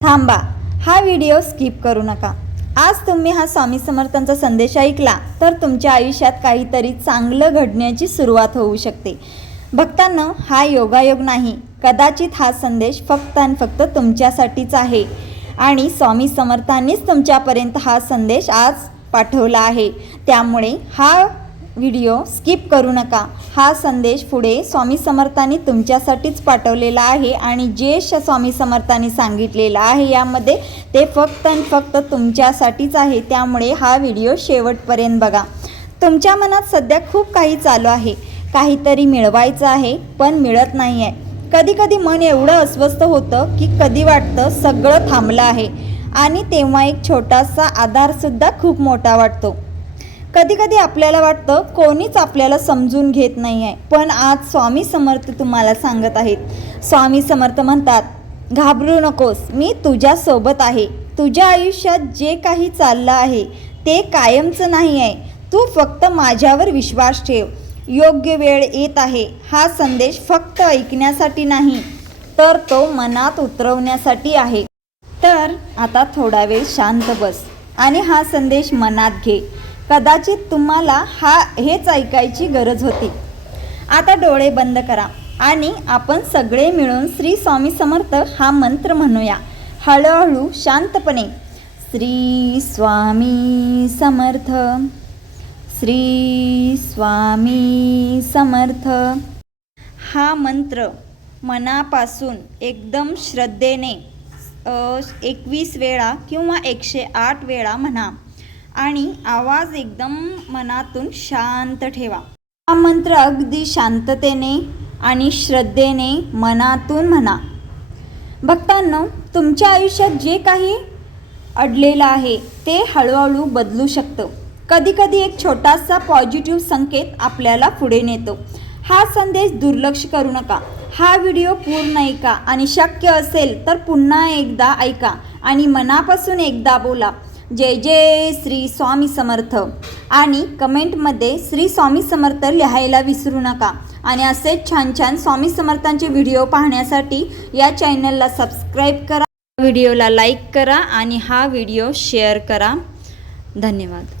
थांबा, हा video skip करू नका। आज तुम्ही हा स्वामी समर्थांचा संदेश ऐकला तर तुमच्या आयुष्यात काहीतरी चांगलं घडण्याची सुरुवात होऊ शकते। भक्तांनो, हा योगायोग नाही, कदाचित हा संदेश फक्त आणि फक्त तुमच्यासाठीच आहे आणि स्वामी समर्थांनीच तुमच्यापर्यंत हा संदेश आज पाठवला आहे। त्यामुळे हा व्हिडिओ स्किप करू नका। हा संदेश पुढे स्वामी समर्थांनी तुमच्यासाठीच पाठवलेला आहे आणि जे स्वामी समर्थांनी सांगितलेलं आहे यामध्ये ते फक्त आणि फक्त तुमच्यासाठीच आहे। त्यामुळे हा व्हिडिओ शेवटपर्यंत बघा। तुमच्या मनात सध्या खूप काही चालू आहे, काहीतरी मिळवायचं आहे पण मिळत नाही आहे। कधी कधी मन एवढं अस्वस्थ होतं की कधी वाटतं सगळं थांबलं आहे आणि तेव्हा एक छोटासा आधारसुद्धा खूप मोठा वाटतो। कधी कधी आपल्याला वाटतं कोणीच आपल्याला समजून घेत नाही आहे, पण आज स्वामी समर्थ तुम्हाला सांगत आहेत। स्वामी समर्थ म्हणतात, घाबरू नकोस, मी तुझ्यासोबत आहे। तुझ्या आयुष्यात जे काही चाललं आहे ते कायमचं नाही आहे, तू फक्त माझ्यावर विश्वास ठेव। योग्य वेळ येत आहे। हा संदेश फक्त ऐकण्यासाठी नाही तर तो मनात उतरवण्यासाठी आहे। तर आता थोडा वेळ शांत बस आणि हा संदेश मनात घे। कदाचित तुम्हाला हेच ऐकायची गरज होती। आता डोळे बंद करा आणि आपण सगळे मिळून श्री स्वामी समर्थ हा मंत्र म्हणूया, हळूहळू शांतपणे। श्री स्वामी समर्थ, श्री स्वामी समर्थ। हा मंत्र मनापासून एकदम श्रद्धेने 21 वेळा किंवा 108 वेळा म्हणा आणि आवाज एकदम मनातून शांत ठेवा। हा मंत्र अगदी शांततेने आणि श्रद्धेने मनातून म्हणा। भक्तांनो, तुमच्या आयुष्यात जे काही अडलेलं आहे ते हळूहळू बदलू शकतं। कधी कधी एक छोटासा पॉझिटिव्ह संकेत आपल्याला पुढे नेतो। हा संदेश दुर्लक्ष करू नका। हा व्हिडिओ पूर्ण ऐका आणि शक्य असेल तर पुन्हा एकदा ऐका आणि मनापासून एकदा बोला, जय जय श्री स्वामी समर्थ, आणि कमेंटमध्ये श्री स्वामी समर्थ लिहायला विसरू नका। आणि असेच छान छान स्वामी समर्थांचे व्हिडिओ पाहण्यासाठी या चॅनलला सबस्क्राईब करा, व्हिडिओला लाईक करा आणि हा व्हिडिओ शेअर करा। धन्यवाद।